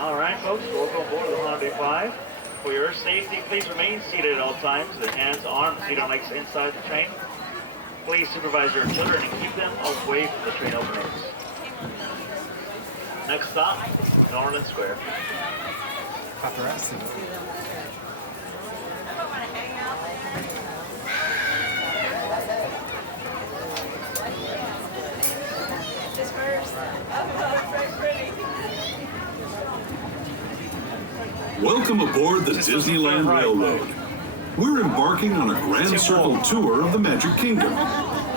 All right, folks, welcome aboard the Hyundai 5. For your safety, please remain seated at all times. The hands, arms, feet, and legs inside the train. Please supervise your children and keep them away from the train openings. Next stop, Norland Square. Paparazzi. Welcome aboard the Disneyland Railroad. We're embarking on a grand circle tour of the Magic Kingdom.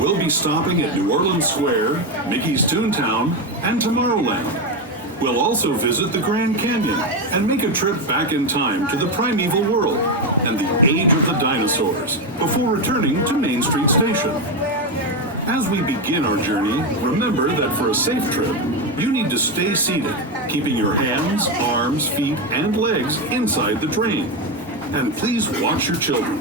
We'll be stopping at New Orleans Square, Mickey's Toontown, and Tomorrowland. We'll also visit the Grand Canyon and make a trip back in time to the Primeval World and the Age of the Dinosaurs before returning to Main Street Station. As we begin our journey, remember that for a safe trip, you need to stay seated, keeping your hands, arms, feet, and legs inside the train. And please watch your children.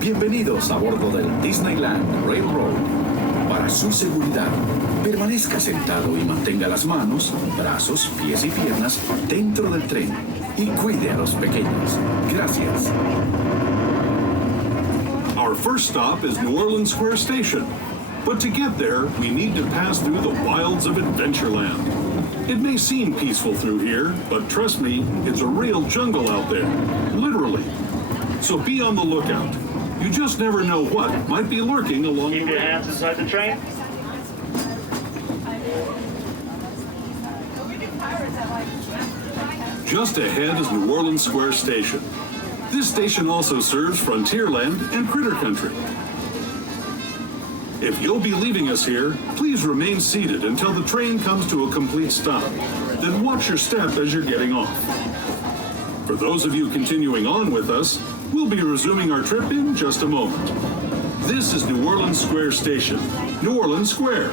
Bienvenidos a bordo del Disneyland Railroad. Para su seguridad, permanezca sentado y mantenga las manos, brazos, pies y piernas dentro del tren y cuide a los pequeños. Gracias. Our first stop is New Orleans Square Station. But to get there, we need to pass through the wilds of Adventureland. It may seem peaceful through here, but trust me, it's a real jungle out there. Literally. So be on the lookout. You just never know what might be lurking along the way. Keep your hands inside the train. Just ahead is New Orleans Square Station. This station also serves Frontierland and Critter Country. If you'll be leaving us here, please remain seated until the train comes to a complete stop. Then watch your step as you're getting off. For those of you continuing on with us, we'll be resuming our trip in just a moment. This is New Orleans Square Station, New Orleans Square.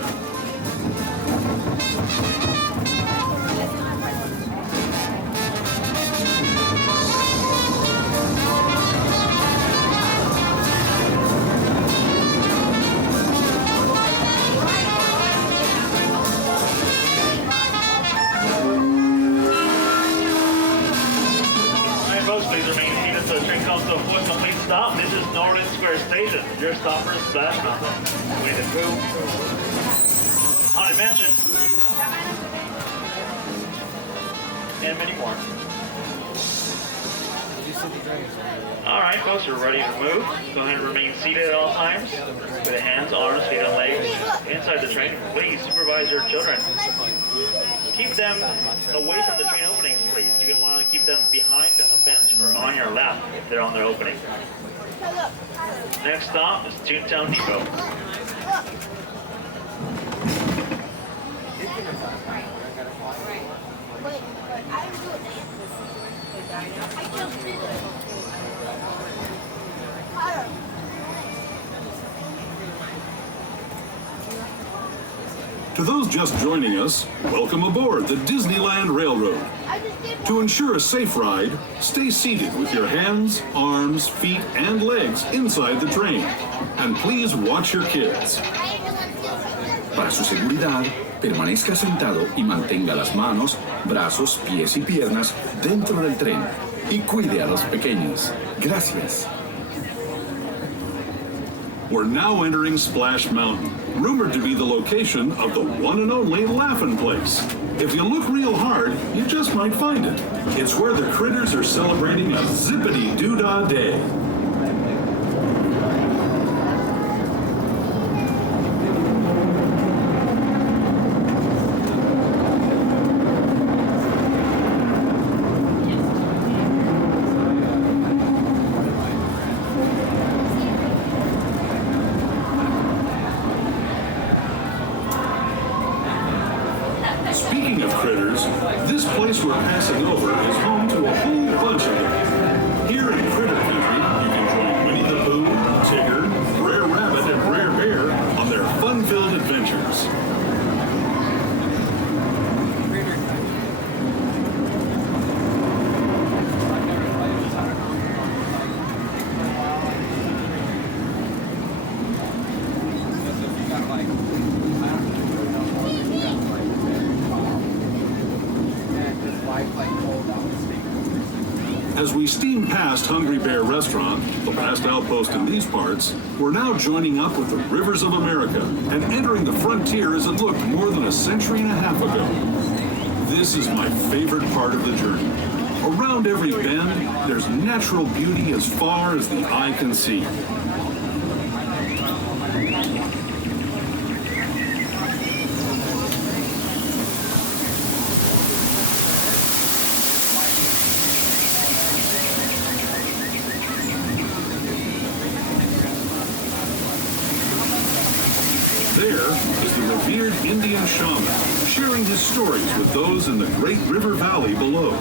Stop. This is Norland Square Station. Your stop for Splash Mountain. With the crew. Haunted Mansion. And many more. Alright folks, we're ready to move. Go ahead and remain seated at all times. With the hands, arms, feet, and legs inside the train. Please supervise your children. Keep them away from the train openings, please. You can want to keep them behind a bench or on your lap if they're on their opening. Next stop is Toontown Depot. To those just joining us, welcome aboard the Disneyland Railroad. To ensure a safe ride, stay seated with your hands, arms, feet, and legs inside the train. And please watch your kids. Para su seguridad, permanezca sentado y mantenga las manos, brazos, pies y piernas dentro del tren y cuide a los pequeños. Gracias. We're now entering Splash Mountain, rumored to be the location of the one and only Laugh-In Place. If you look real hard, you just might find it. It's where the critters are celebrating a zippity-doo-dah day. Speaking of critters, this place we're passing over is home to a whole bunch of them. Here in Critter Country, you can join Winnie the Pooh, Tigger, Brer Rabbit, and Brer Bear on their fun-filled adventures. As we steam past Hungry Bear Restaurant, the last outpost in these parts, we're now joining up with the rivers of America and entering the frontier as it looked more than a century and a half ago. This is my favorite part of the journey. Around every bend, there's natural beauty as far as the eye can see. There is the revered Indian shaman, sharing his stories with those in the great river valley below.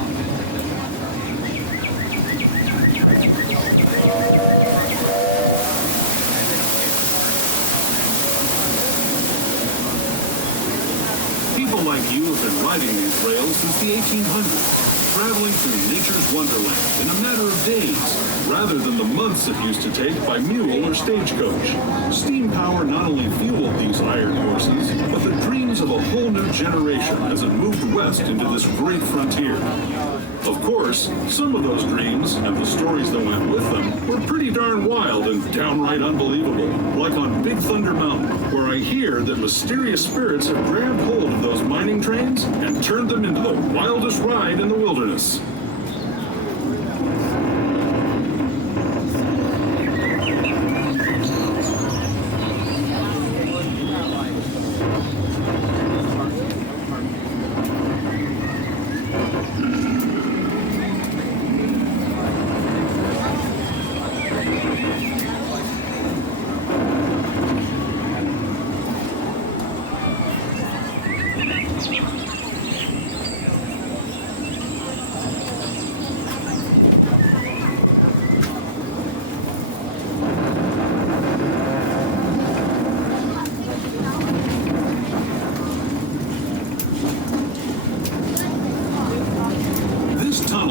People like you have been riding these rails since the 1800s, traveling through nature's wonderland in a matter of days, rather than the months it used to take by mule or stagecoach. Steam power not only fueled these iron horses, but the dreams of a whole new generation as it moved west into this great frontier. Of course, some of those dreams and the stories that went with them were pretty darn wild and downright unbelievable, like on Big Thunder Mountain, where I hear that mysterious spirits have grabbed hold of those mining trains and turned them into the wildest ride in the wilderness.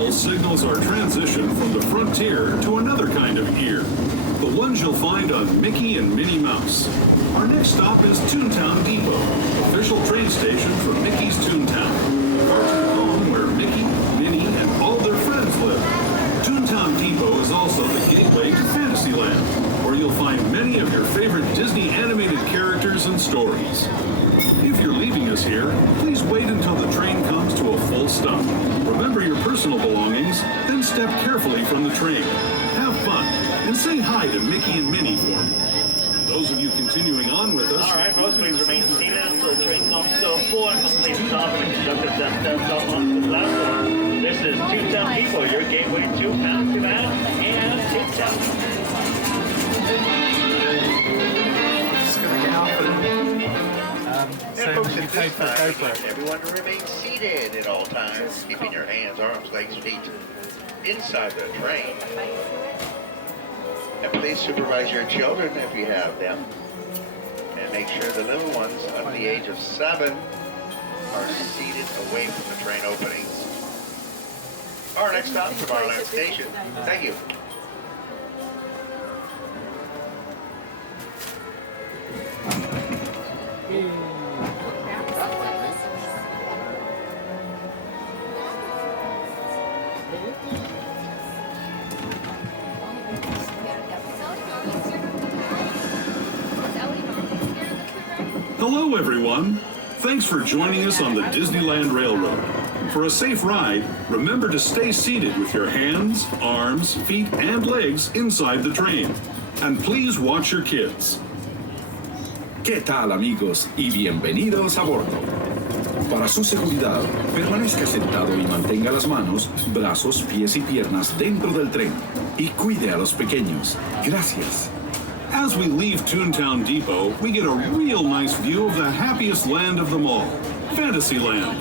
Signals our transition from the frontier to another kind of ear, the ones you'll find on Mickey and Minnie Mouse. Our next stop is Toontown Depot, official train station for Mickey's Toontown, cartoon home where Mickey, Minnie, and all their friends live. Toontown Depot is also the gateway to Fantasyland, where you'll find many of your favorite Disney animated characters and stories. If you're leaving us here, please wait until the train comes to a full stop. Remember your personal belongings, then step carefully from the train. Have fun, and say hi to Mickey and Minnie for me. Those of you continuing on with us... All right, folks, please remain seated until the train comes to a full and complete stop and the conductor then steps up onto the platform. This is Toontown Depot, your gateway to Fantasyland and Toontown. So folks, you at paid this for a time, GoPro. everyone to remain seated at all times, keeping your hands, arms, legs, feet inside the train. And please supervise your children if you have them. And make sure the little ones under the age of 7 are seated away from the train openings. Our next stop, Tomorrowland Station. Thank you. Hello, everyone. Thanks for joining us on the Disneyland Railroad. For a safe ride, remember to stay seated with your hands, arms, feet, and legs inside the train. And please watch your kids. ¿Qué tal, amigos? Y bienvenidos a bordo. Para su seguridad, permanezca sentado y mantenga las manos, brazos, pies y piernas dentro del tren. Y cuide a los pequeños. Gracias. As we leave Toontown Depot, we get a real nice view of the happiest land of them all, Fantasyland.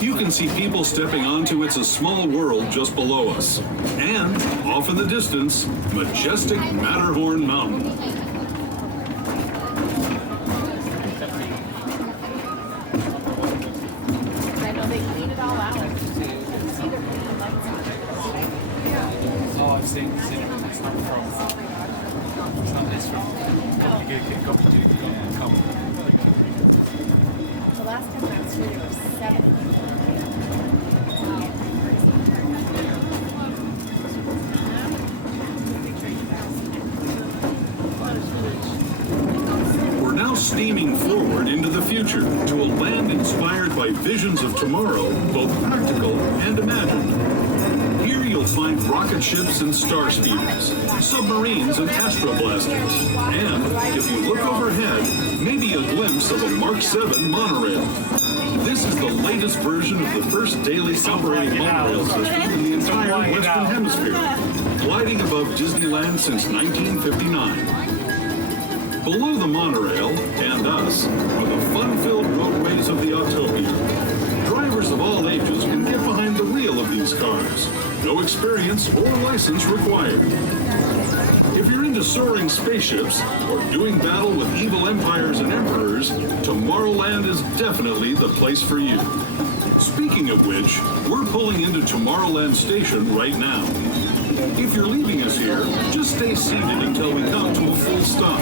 You can see people stepping onto It's a Small World just below us. And, off in the distance, majestic Matterhorn Mountain. I know they clean it all out. You can see they're putting the lights on. Oh, I've seen it. It's not from. It's not this from. Gobbledygook, The last time I was here, there were 7 people. Wow. future to a land inspired by visions of tomorrow, both practical and imagined. Here you'll find rocket ships and star speeders, submarines and astroblasters, and, if you look overhead, maybe a glimpse of a Mark 7 monorail. This is the latest version of the first daily operating monorail system in the entire Western Hemisphere, gliding above Disneyland since 1959. Below the monorail, and us, are the fun-filled roadways of the Autopia. Drivers of all ages can get behind the wheel of these cars. No experience or license required. If you're into soaring spaceships or doing battle with evil empires and emperors, Tomorrowland is definitely the place for you. Speaking of which, we're pulling into Tomorrowland Station right now. If you're leaving us here, just stay seated until we come to a full stop.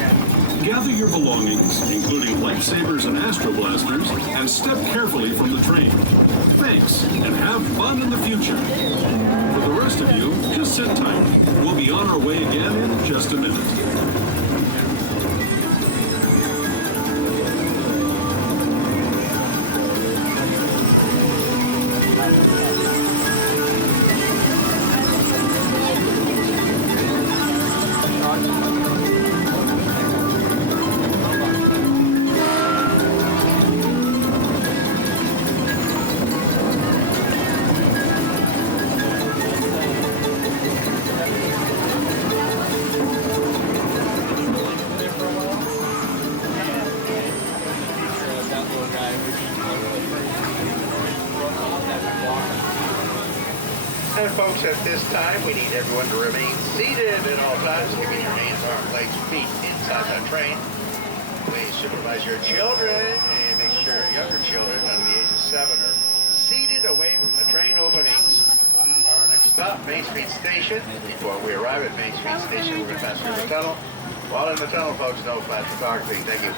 Gather your belongings, including lightsabers and astroblasters, and step carefully from the train. Thanks, and have fun in the future. For the rest of you, just sit tight. We'll be on our way again in just a minute. And folks, at this time, we need everyone to remain seated at all times, keeping your hands, arms, legs, feet inside that train. Please supervise your children and make sure younger children under the age of 7 are seated away from the train openings. Our next stop, Main Street Station. Before we arrive at Main Street Station, we're going to pass through the tunnel. While in the tunnel, folks, no flash photography. Thank you.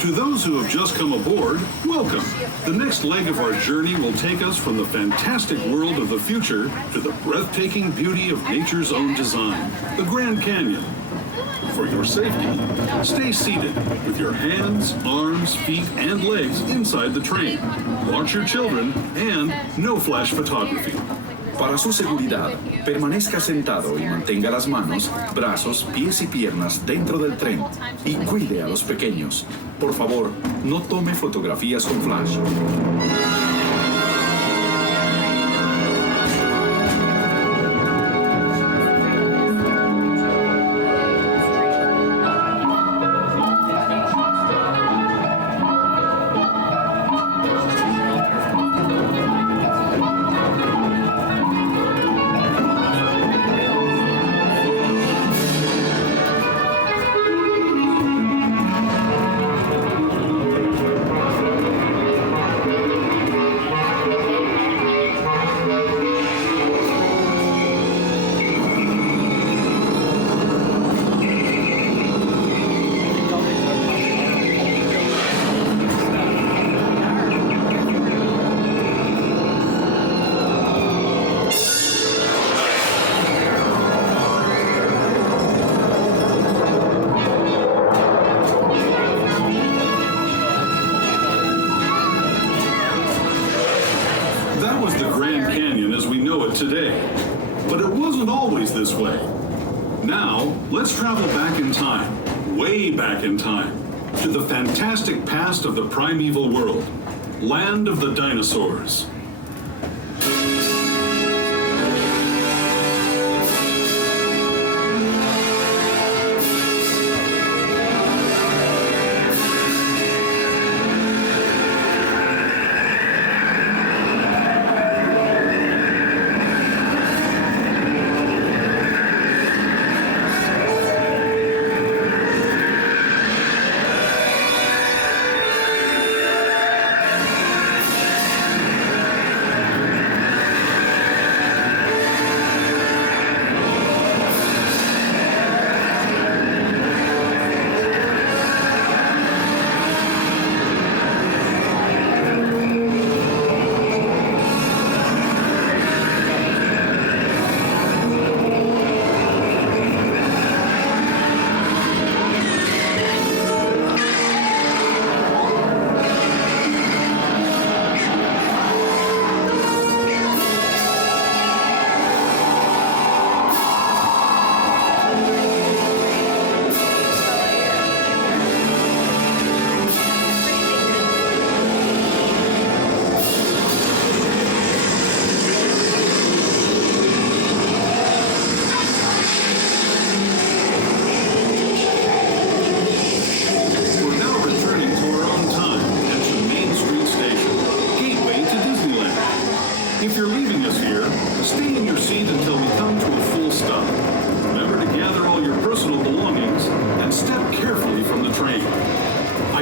To those who have just come aboard, welcome. The next leg of our journey will take us from the fantastic world of the future to the breathtaking beauty of nature's own design, the Grand Canyon. For your safety, stay seated with your hands, arms, feet, and legs inside the train. Watch your children, and no flash photography. Para su seguridad, permanezca sentado y mantenga las manos, brazos, pies y piernas dentro del tren y cuide a los pequeños. Por favor, no tome fotografías con flash. Today. But it wasn't always this way. Now, let's travel back in time, way back in time, to the fantastic past of the Primeval World, land of the dinosaurs.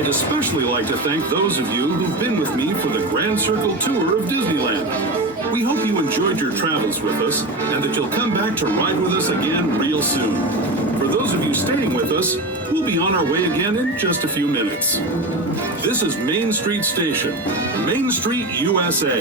I'd especially like to thank those of you who've been with me for the Grand Circle Tour of Disneyland. We hope you enjoyed your travels with us and that you'll come back to ride with us again real soon. For those of you staying with us, we'll be on our way again in just a few minutes. This is Main Street Station, Main Street, USA.